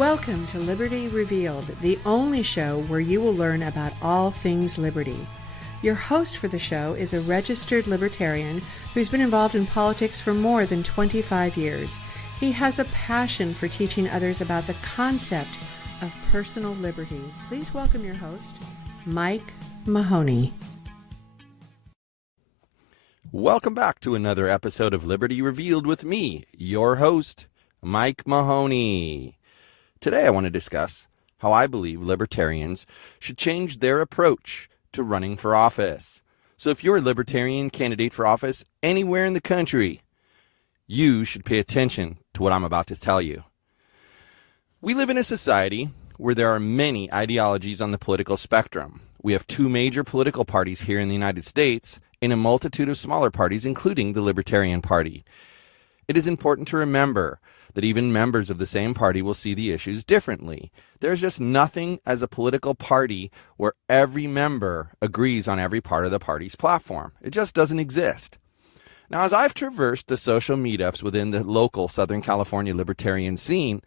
Welcome to Liberty Revealed, the only show where you will learn about all things liberty. Your host for the show is a registered libertarian who's been involved in politics for more than 25 years. He has a passion for teaching others about the concept of personal liberty. Please welcome your host, Mike Mahoney. Welcome back to another episode of Liberty Revealed with me, your host, Mike Mahoney. Today I want to discuss how I believe libertarians should change their approach to running for office. So if you're a libertarian candidate for office anywhere in the country, you should pay attention to what I'm about to tell you. We live in a society where there are many ideologies on the political spectrum. We have two major political parties here in the United States and a multitude of smaller parties, including the Libertarian Party. It is important to remember that even members of the same party will see the issues differently. There's just nothing as a political party where every member agrees on every part of the party's platform. It just doesn't exist. Now, as I've traversed the social meetups within the local Southern California libertarian scene,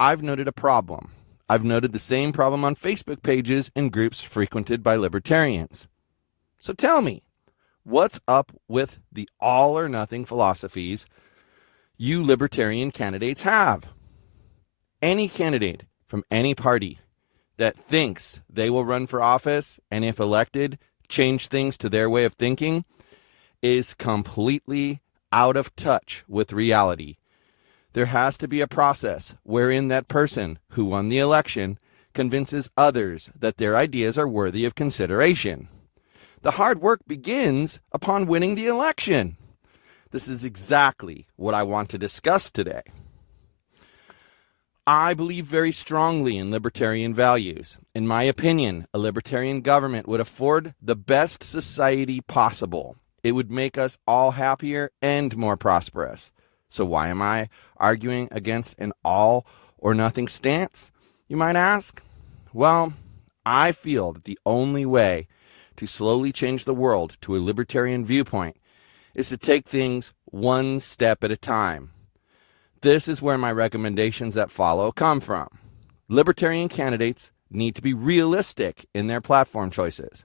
I've noted a problem. I've noted the same problem on Facebook pages and groups frequented by libertarians. So tell me, what's up with the all or nothing philosophies you libertarian candidates have? Any candidate from any party that thinks they will run for office and if elected, change things to their way of thinking is completely out of touch with reality. There has to be a process wherein that person who won the election convinces others that their ideas are worthy of consideration. The hard work begins upon winning the election. This is exactly what I want to discuss today. I believe very strongly in libertarian values. In my opinion, a libertarian government would afford the best society possible. It would make us all happier and more prosperous. So why am I arguing against an all or nothing stance, you might ask? Well, I feel that the only way to slowly change the world to a libertarian viewpoint is to take things one step at a time. This is where my recommendations that follow come from. Libertarian candidates need to be realistic in their platform choices.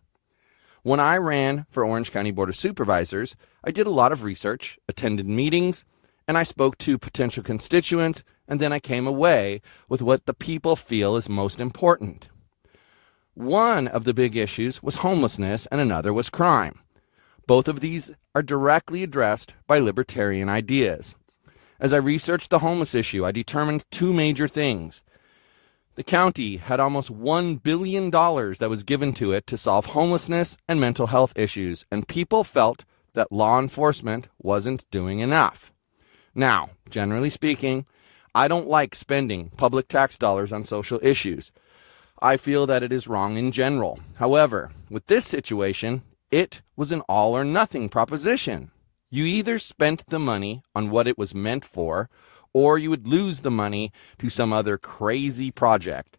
When I ran for Orange County Board of Supervisors, I did a lot of research, attended meetings, and I spoke to potential constituents, and then I came away with what the people feel is most important. One of the big issues was homelessness and another was crime. Both of these are directly addressed by libertarian ideas. As I researched the homeless issue, I determined two major things. The county had almost $1 billion that was given to it to solve homelessness and mental health issues, and people felt that law enforcement wasn't doing enough. Now, generally speaking, I don't like spending public tax dollars on social issues. I feel that it is wrong in general. However, with this situation, it was an all or nothing proposition. You either spent the money on what it was meant for, or you would lose the money to some other crazy project.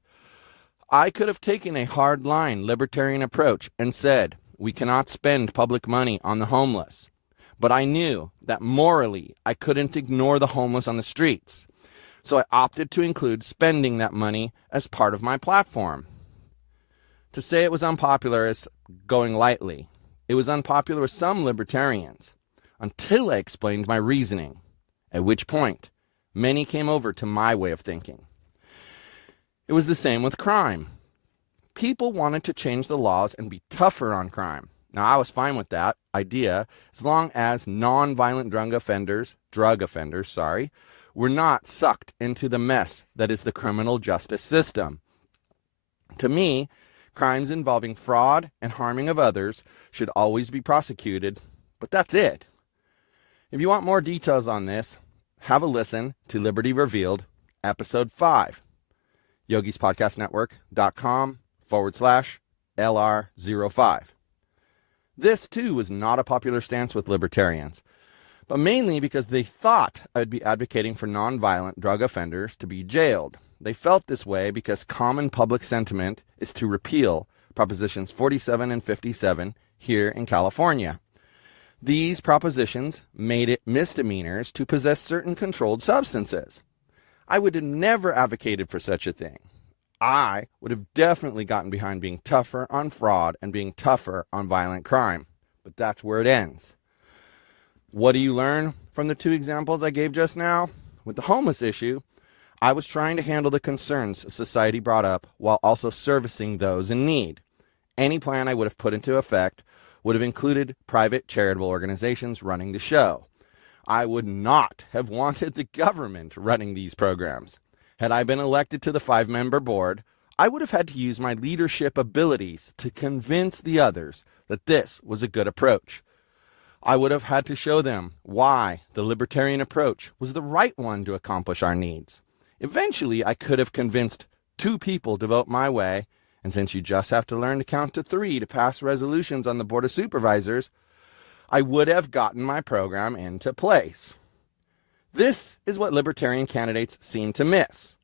I could have taken a hard-line libertarian approach and said, we cannot spend public money on the homeless. But I knew that morally I couldn't ignore the homeless on the streets. So I opted to include spending that money as part of my platform. To say it was unpopular is going lightly. It was unpopular with some libertarians until I explained my reasoning, at which point many came over to my way of thinking. It was the same with crime. People wanted to change the laws and be tougher on crime. Now, I was fine with that idea as long as non-violent drug offenders, were not sucked into the mess that is the criminal justice system. To me, crimes involving fraud and harming of others should always be prosecuted, but that's it. If you want more details on this, have a listen to Liberty Revealed, Episode 5, yogispodcastnetwork.com/LR05. This, too, was not a popular stance with libertarians, but mainly because they thought I'd be advocating for nonviolent drug offenders to be jailed. They felt this way because common public sentiment is to repeal Propositions 47 and 57 here in California. These propositions made it misdemeanors to possess certain controlled substances. I would have never advocated for such a thing. I would have definitely gotten behind being tougher on fraud and being tougher on violent crime. But that's where it ends. What do you learn from the two examples I gave just now? With the homeless issue, I was trying to handle the concerns society brought up while also servicing those in need. Any plan I would have put into effect would have included private charitable organizations running the show. I would not have wanted the government running these programs. Had I been elected to the 5-member board, I would have had to use my leadership abilities to convince the others that this was a good approach. I would have had to show them why the libertarian approach was the right one to accomplish our needs. Eventually, I could have convinced 2 people to vote my way, and since you just have to learn to count to 3 to pass resolutions on the Board of Supervisors, I would have gotten my program into place. This is what libertarian candidates seem to miss.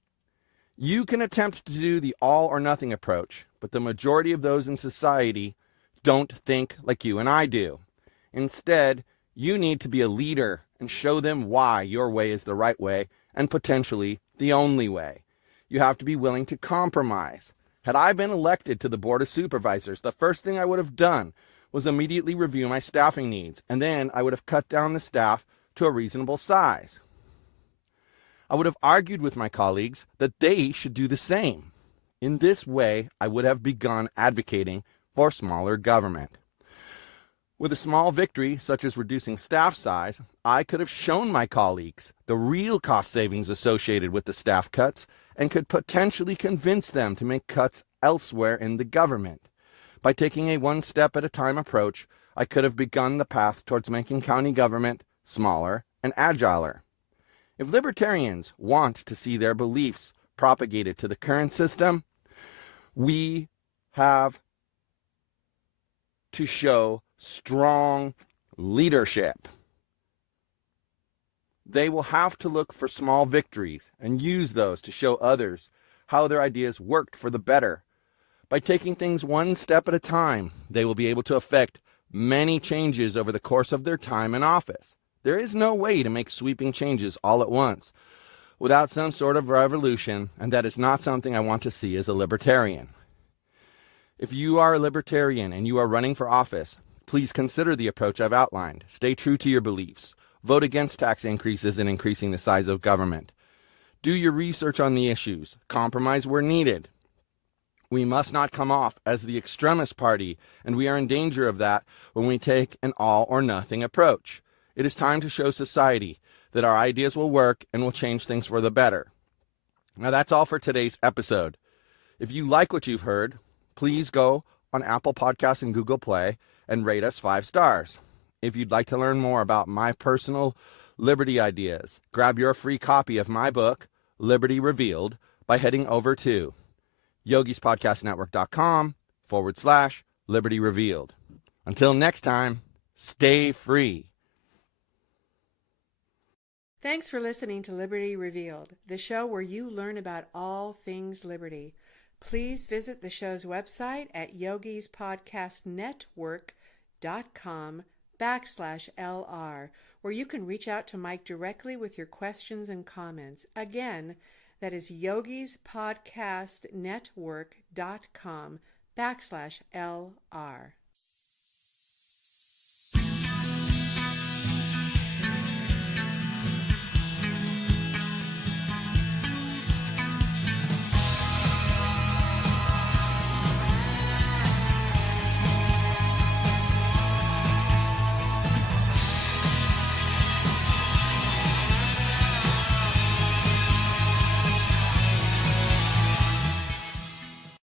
You can attempt to do the all or nothing approach, but the majority of those in society don't think like you and I do. Instead, you need to be a leader and show them why your way is the right way and potentially the only way. You have to be willing to compromise. Had I been elected to the Board of Supervisors, the first thing I would have done was immediately review my staffing needs, and then I would have cut down the staff to a reasonable size. I would have argued with my colleagues that they should do the same. In this way, I would have begun advocating for smaller government. With a small victory, such as reducing staff size, I could have shown my colleagues the real cost savings associated with the staff cuts and could potentially convince them to make cuts elsewhere in the government. By taking a one-step-at-a-time approach, I could have begun the path towards making county government smaller and agiler. If libertarians want to see their beliefs propagated to the current system, we have to show strong leadership. They will have to look for small victories and use those to show others how their ideas worked for the better. By taking things one step at a time, they will be able to effect many changes over the course of their time in office. There is no way to make sweeping changes all at once without some sort of revolution, and that is not something I want to see as a libertarian. If you are a libertarian and you are running for office, please consider the approach I've outlined. Stay true to your beliefs. Vote against tax increases and increasing the size of government. Do your research on the issues. Compromise where needed. We must not come off as the extremist party, and we are in danger of that when we take an all-or-nothing approach. It is time to show society that our ideas will work and will change things for the better. Now that's all for today's episode. If you like what you've heard, please go on Apple Podcasts and Google Play and rate us 5 stars. If you'd like to learn more about my personal liberty ideas, grab your free copy of my book, Liberty Revealed, by heading over to yogispodcastnetwork.com/Liberty Revealed. Until next time, stay free. Thanks for listening to Liberty Revealed, the show where you learn about all things liberty. Please visit the show's website at yogispodcastnetwork.com/LR, where you can reach out to Mike directly with your questions and comments. Again, that is yogispodcastnetwork.com/LR.